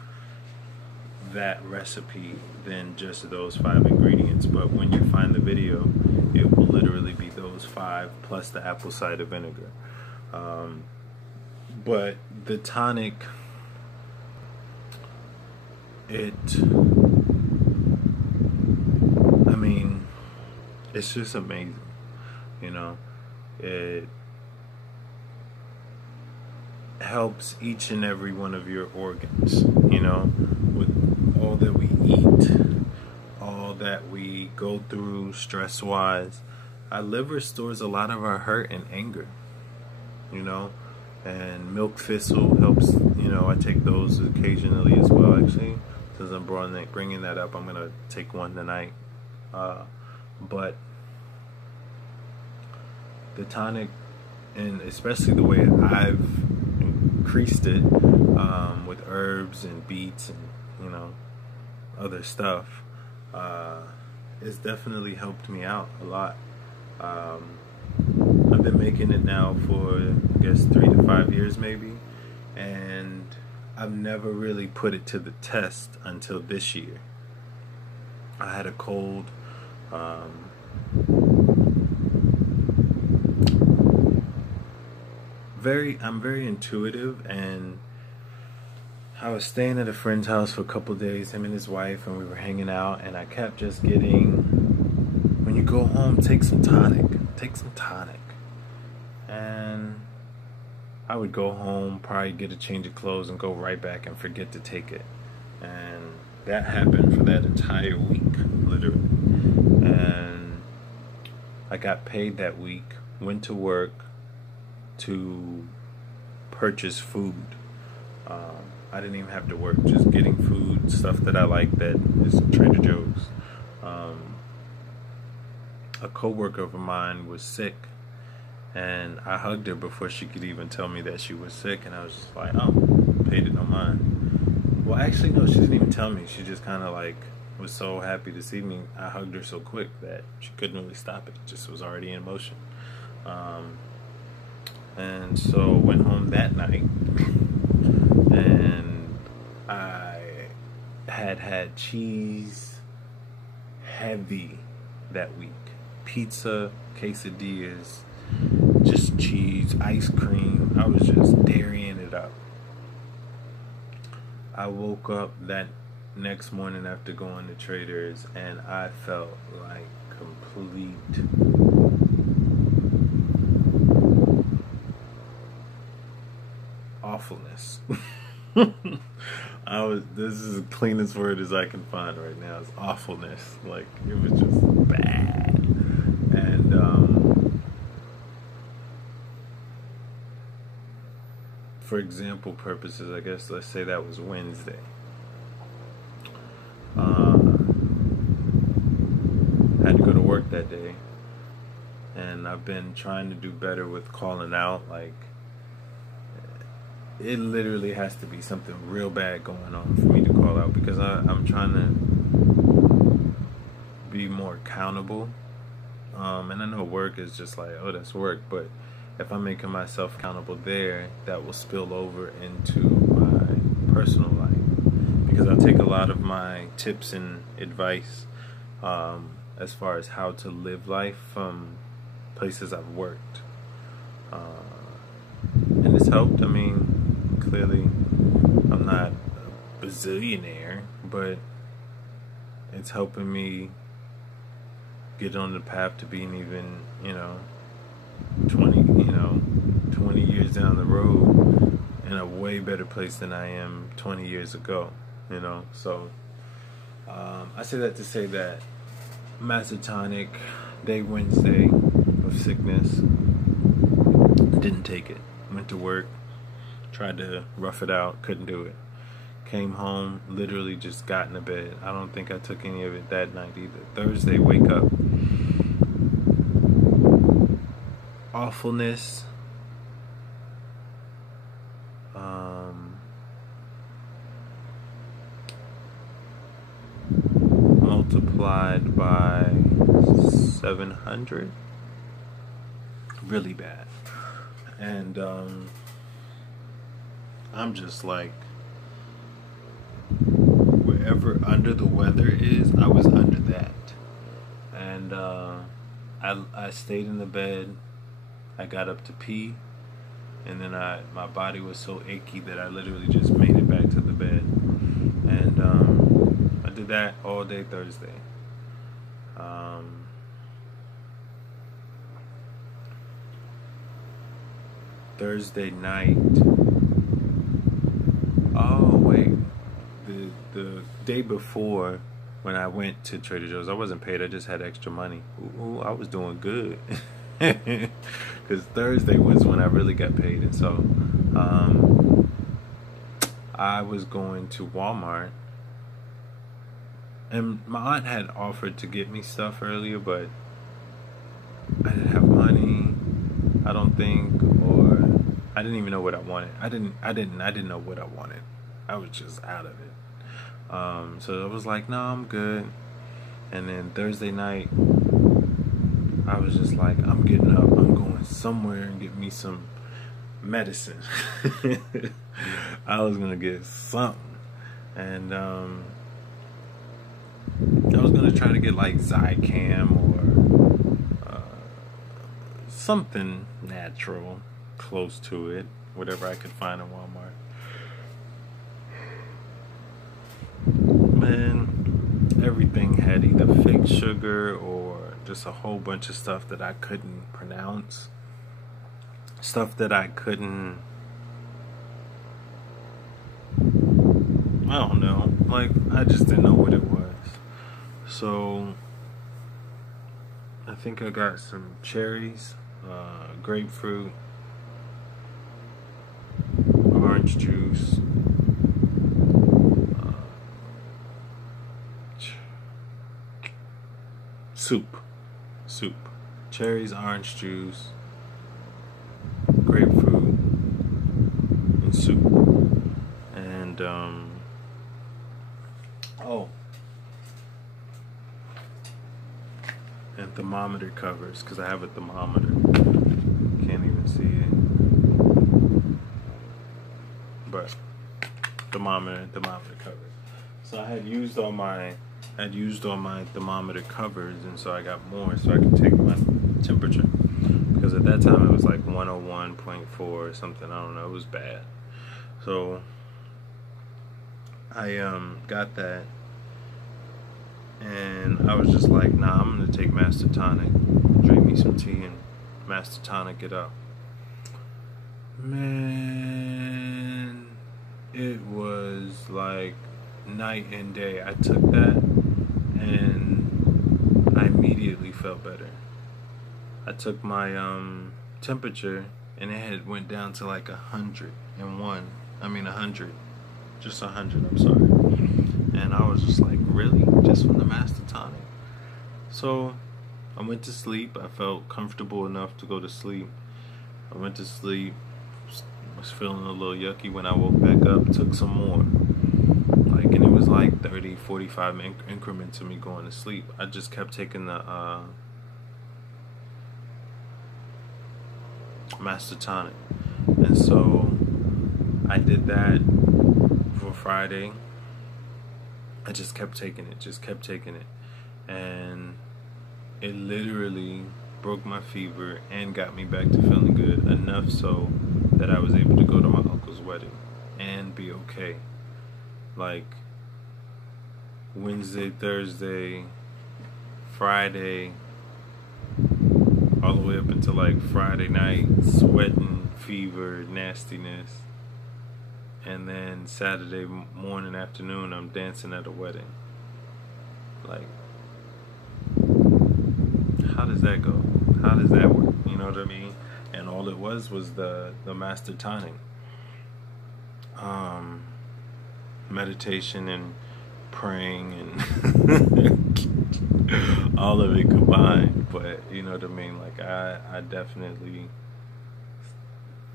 that recipe than just those 5 ingredients. But when you find the video, it will literally be those 5 plus the apple cider vinegar. But the tonic, I mean, it's just amazing, you know. It helps each and every one of your organs, you know, with all that we eat, all that we go through stress-wise. Our liver stores a lot of our hurt and anger, you know, and milk thistle helps, you know, I take those occasionally as well, actually. Since I'm bringing that up, I'm going to take one tonight. But the tonic, and especially the way I've increased it with herbs and beets and, you know, other stuff, it's definitely helped me out a lot. I've been making it now for, I guess, 3 to 5 years maybe, and I've never really put it to the test until this year. I had a cold. I'm very intuitive, and I was staying at a friend's house for a couple days, him and his wife, and we were hanging out, and I kept just getting, when you go home, take some tonic. And I would go home, probably get a change of clothes, and go right back and forget to take it. And that happened for that entire week, literally. And I got paid that week, went to work to purchase food. I didn't even have to work, just getting food, stuff that I like, that is Trader Joe's. A coworker of mine was sick, and I hugged her before she could even tell me that she was sick, and I was just like, oh, paid it no mind. Well, actually, no, she didn't even tell me. She just kind of like was so happy to see me. I hugged her so quick that she couldn't really stop it. It just was already in motion. And so went home that night, and I had cheese heavy that week. Pizza, quesadillas, just cheese, ice cream. I was just dairying it up. I woke up that next morning after going to Trader's, and I felt like complete awfulness. This is the cleanest word as I can find right now. It's awfulness. Like, it was just bad. And for example purposes, I guess let's say that was Wednesday. I had to go to work that day, and I've been trying to do better with calling out. Like, it literally has to be something real bad going on for me to call out, because I'm trying to be more accountable. And I know work is just like, oh, that's work, but if I'm making myself accountable there, that will spill over into my personal life, because I'll take a lot of my tips and advice as far as how to live life from places I've worked. And it's helped. I mean, clearly I'm not a bazillionaire, but it's helping me get on the path to being even, 20 years down the road in a way better place than I am 20 years ago, So I say that to say that Master Tonic, day Wednesday of sickness, didn't take it. Went to work, tried to rough it out, couldn't do it. Came home, literally just got into bed. I don't think I took any of it that night either. Thursday, wake up. Awfulness. Multiplied by 700. Really bad. And I'm just like, wherever under the weather is, I was under that. And I stayed in the bed. I got up to pee, and then my body was so achy that I literally just made it back to the bed. And I did that all day Thursday. Thursday night. Oh wait, the day before when I went to Trader Joe's, I wasn't paid. I just had extra money. Ooh, I was doing good. Because Thursday was when I really got paid, and so I was going to Walmart, and my aunt had offered to get me stuff earlier, but I didn't have money, I don't think, or I didn't even know what I wanted. I didn't know what I wanted. I was just out of it. So I was like, no, I'm good. And then Thursday night, I was just like, I'm getting up, I'm going somewhere and get me some medicine. I was gonna get something, and I was gonna try to get like Zicam or something natural close to it, whatever I could find in Walmart. Man, everything had either fake sugar or just a whole bunch of stuff that I couldn't pronounce, stuff that I couldn't, I don't know, like I just didn't know what it was. So I think I got some cherries, grapefruit, orange juice, soup, cherries, orange juice, grapefruit, and soup. And and thermometer covers, because I have a thermometer. Can't even see it, but thermometer covers. So I had used all my thermometer covers, and so I got more so I could take my temperature, because at that time it was like 101.4 or something, I don't know, it was bad. So I got that, and I was just like, nah, I'm gonna take Master Tonic, drink me some tea and Master Tonic it up. Man, it was like night and day. I took that and I immediately felt better. I took my temperature and it had went down to like 101. I mean 100. Just 100, I'm sorry. And I was just like, really? Just from the Master Tonic? So I went to sleep. I felt comfortable enough to go to sleep. I went to sleep. Was feeling a little yucky. When I woke back up, took some more. Like, and it was like 30, 45 increments of me going to sleep. I just kept taking the Master Tonic. And so I did that for Friday. I just kept taking it, and it literally broke my fever and got me back to feeling good, enough so that I was able to go to my uncle's wedding and be okay. Like Wednesday, Thursday, Friday, all the way up until like Friday night, sweating, fever, nastiness. And then Saturday morning, afternoon, I'm dancing at a wedding. Like, how does that go? How does that work? You know what I mean? And all it was the Master Tonic. Meditation and praying and all of it combined. But, you know what I mean? Like, I definitely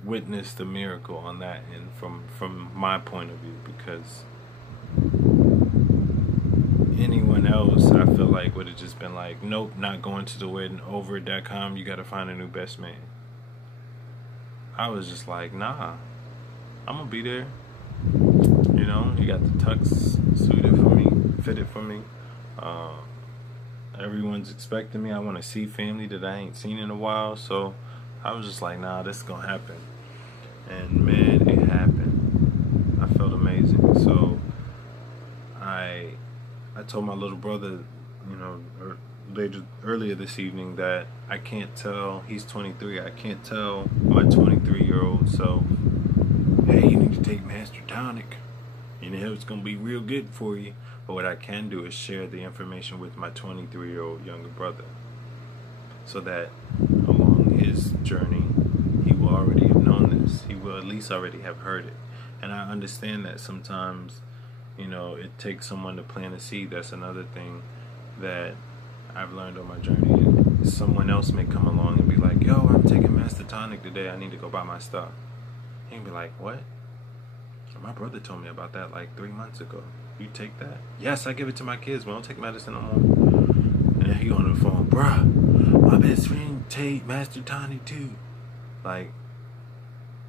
witnessed the miracle on that end from my point of view, because anyone else, I feel like, would have just been like, nope, not going to the wedding, over.com, you gotta find a new best man. I was just like, nah, I'm gonna be there. You know, you got the tux fitted for me. Everyone's expecting me. I want to see family that I ain't seen in a while, so I was just like, nah, this is gonna happen. And man, it happened. I felt amazing. So I told my little brother, you know, earlier this evening that I can't tell, he's 23, I can't tell my 23-year-old self, hey, you need to take Master Tonic. You know, it's going to be real good for you. But what I can do is share the information with my 23-year-old younger brother, so that along his journey, he will already have known this. He will at least already have heard it. And I understand that sometimes, you know, it takes someone to plant a seed. That's another thing that I've learned on my journey. And someone else may come along and be like, yo, I'm taking Master Tonic today. I need to go buy my stuff. And be like, what? My brother told me about that like 3 months ago. You take that? Yes, I give it to my kids. We don't take medicine no more. And then he on the phone, bruh, my best friend take Master Tonic too. Like,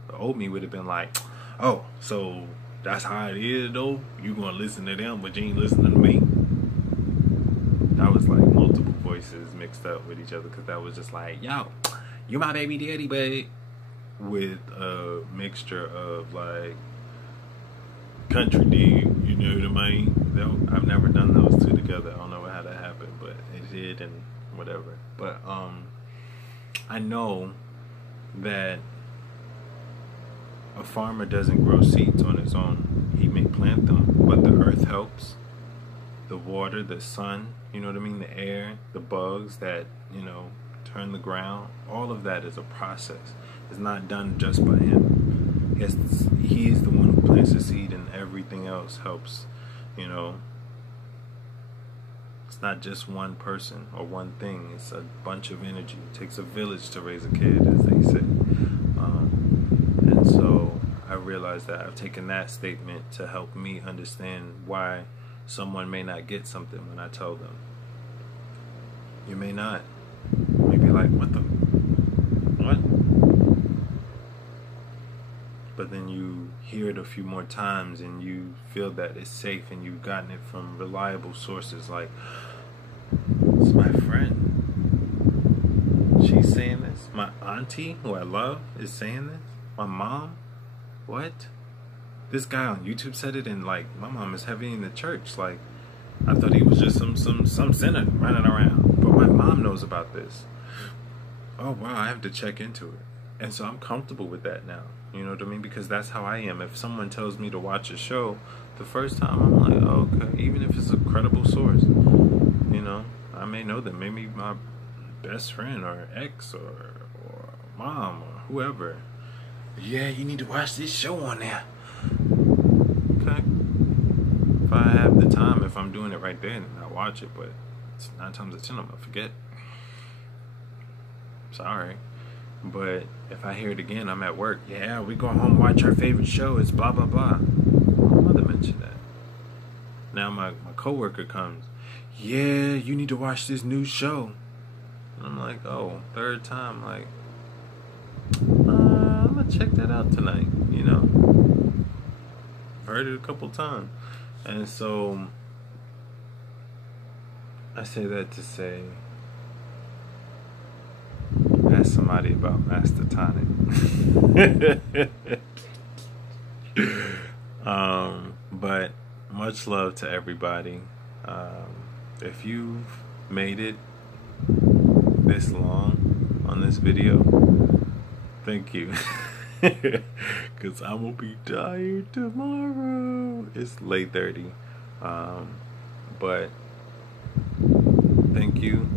the old me would have been like, oh, so that's how it is though? You gonna listen to them, but you ain't listening to me? That was like multiple voices mixed up with each other, because that was just like, yo, you my baby daddy, babe. With a mixture of like country dig, you know what I mean? I've never done those two together. I don't know how that happened, but it did, and whatever. But I know that a farmer doesn't grow seeds on his own. He may plant them, but the earth helps. The water, the sun, you know what I mean? The air, the bugs that, you know, turn the ground. All of that is a process. It's not done just by him. Yes, he is the one who plants the seed, and everything else helps, you know. It's not just one person or one thing. It's a bunch of energy. It takes a village to raise a kid, as they say. And so I realized that I've taken that statement to help me understand why someone may not get something when I tell them. You may not. You may be like, what? But then you hear it a few more times and you feel that it's safe, and you've gotten it from reliable sources. Like, it's my friend. She's saying this. My auntie, who I love, is saying this. My mom? What? This guy on YouTube said it, and like, my mom is heavy in the church. Like, I thought he was just some sinner running around. But my mom knows about this. Oh wow, I have to check into it. And so I'm comfortable with that now. You know what I mean? Because that's how I am. If someone tells me to watch a show, the first time I'm like, oh, okay, even if it's a credible source, you know, I may know them. Maybe my best friend or ex or mom or whoever. Yeah, you need to watch this show on there. Okay. If I have the time, if I'm doing it right then, I watch it. But 9 times out of 10, I'm gonna forget. Sorry. But if I hear it again, I'm at work. Yeah, we go home, watch our favorite show. It's blah, blah, blah. My mother mentioned that. Now my coworker comes. Yeah, you need to watch this new show. And I'm like, oh, third time. Like, I'm going to check that out tonight, you know. I've heard it a couple times. And so I say that to say, ask somebody about Master Tonic. But much love to everybody. If you've made it this long on this video, thank you. Because I'm gonna be tired tomorrow. It's late 30. But thank you.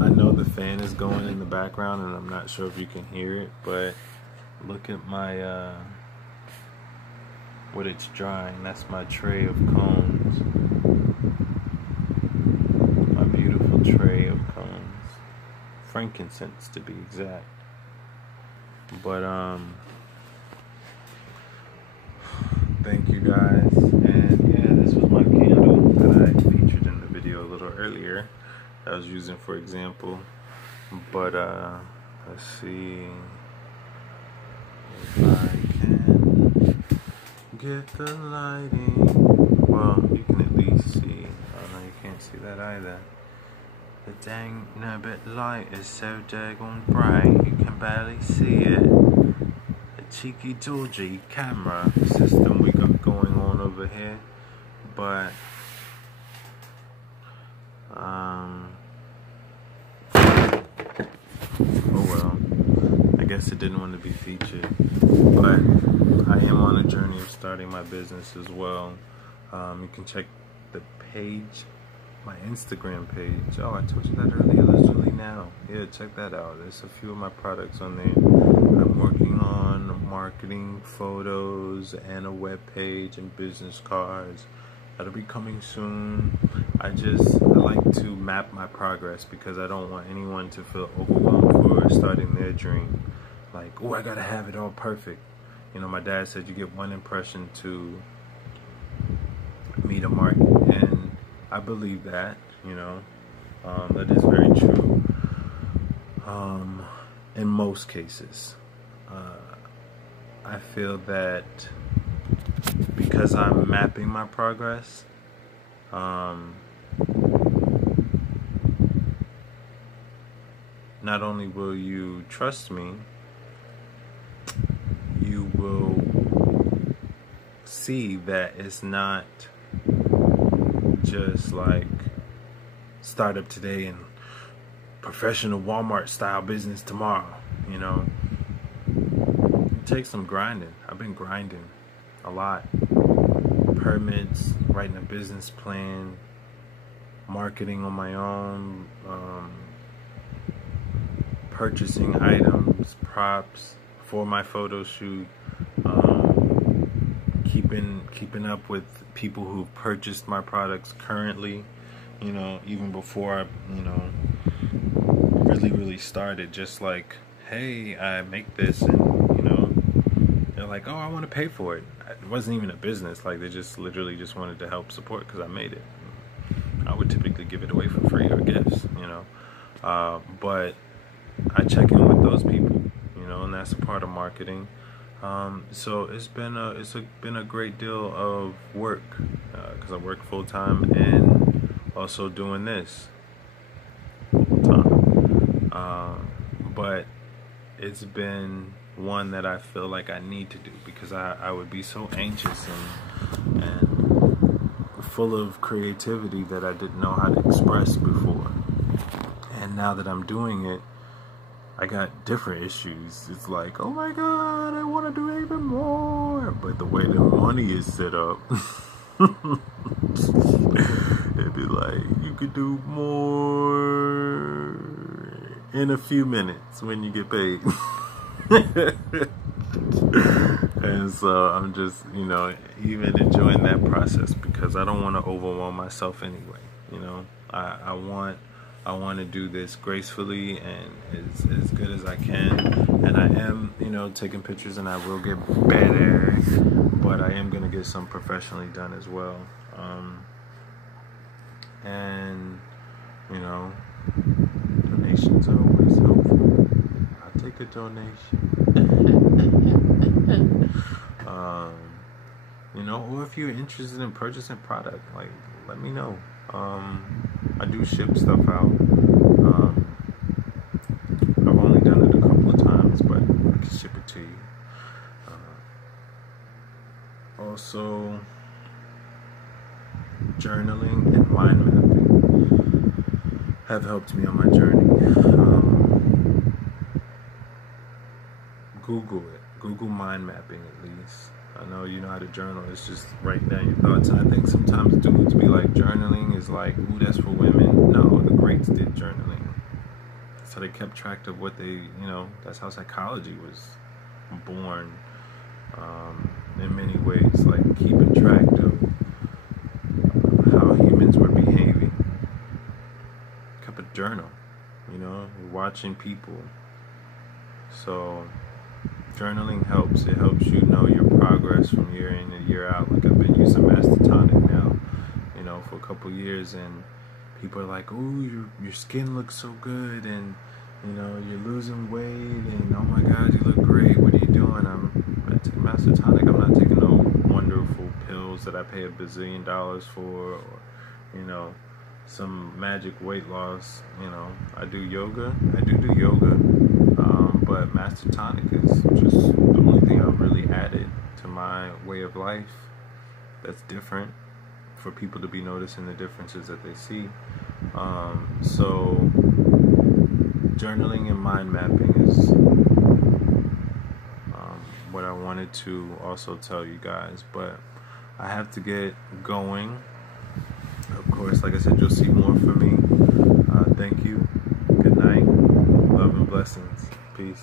I know the fan is going in the background, and I'm not sure if you can hear it, but look at my what it's drying. That's my tray of cones. My beautiful tray of cones. Frankincense, to be exact. But thank you guys. And yeah, this was my candle that I featured in the video a little earlier. I was using for example. But let's see if I can get the lighting. Well, you can at least see. Oh no, you can't see that either. The dang Nobit light is so daggone bright you can barely see it. A cheeky dodgy camera system we got going on over here. But guess it didn't want to be featured. But I am on a journey of starting my business as well. You can check the page, my Instagram page. Oh, I told you that earlier. Lazuli now. Yeah, check that out. There's a few of my products on there. I'm working on marketing, photos, and a web page and business cards. That'll be coming soon. I like to map my progress because I don't want anyone to feel overwhelmed for starting their dream. Like, oh, I gotta have it all perfect. You know, my dad said you get one impression to meet a market, and I believe that, you know, that is very true in most cases. I feel that because I'm mapping my progress, not only will you trust me, you will see that it's not just like start up today and professional Walmart style business tomorrow. You know, it takes some grinding. I've been grinding a lot. Permits, writing a business plan, marketing on my own, purchasing items, props for my photo shoot, keeping up with people who've purchased my products currently, you know, even before I, you know, really started. Just like, hey, I make this, and you know, they're like, oh, I want to pay for it. It wasn't even a business. Like, they just literally just wanted to help support because I made it. I would typically give it away for free or gifts, you know, but I check in with those people, you know, and that's a part of marketing. So it's been a great deal of work because I work full time and also doing this full time. But it's been one that I feel like I need to do because I would be so anxious and full of creativity that I didn't know how to express before. And now that I'm doing it, I got different issues. It's like, oh my God, I want to do even more. But the way the money is set up, it'd be like, you could do more in a few minutes when you get paid. And so I'm just, you know, even enjoying that process because I don't want to overwhelm myself anyway. You know, I want to do this gracefully and as good as I can, and I am, you know, taking pictures, and I will get better, but I am going to get some professionally done as well. And you know, donations are always helpful. I'll take a donation. You know, or if you're interested in purchasing product, like, let me know. I do ship stuff out. I've only done it a couple of times, but I can ship it to you. Also, journaling and mind mapping have helped me on my journey. Google it. Google mind mapping at least. I know you know how to journal. It's just writing down your thoughts. And I think sometimes dudes be like, journaling is like, ooh, that's for women. No, the greats did journaling. So they kept track of what they, you know, that's how psychology was born. In many ways, like keeping track of how humans were behaving. Kept a journal, you know, watching people. So journaling helps. It helps you know your progress from year in and year out. Like, I've been using Master Tonic now, you know, for a couple years, and people are like, "Ooh, your skin looks so good, and you know, you're losing weight, and oh my God, you look great. What are you doing?" I take Master Tonic. I'm not taking no wonderful pills that I pay $1 bazillion for, or you know, some magic weight loss. You know, I do yoga. I do yoga. But Master Tonic is just the only thing I've really added to my way of life that's different for people to be noticing the differences that they see. So journaling and mind mapping is what I wanted to also tell you guys, but I have to get going. Of course, like I said, you'll see more from me. Thank you. Good night. Love and blessings. Peace.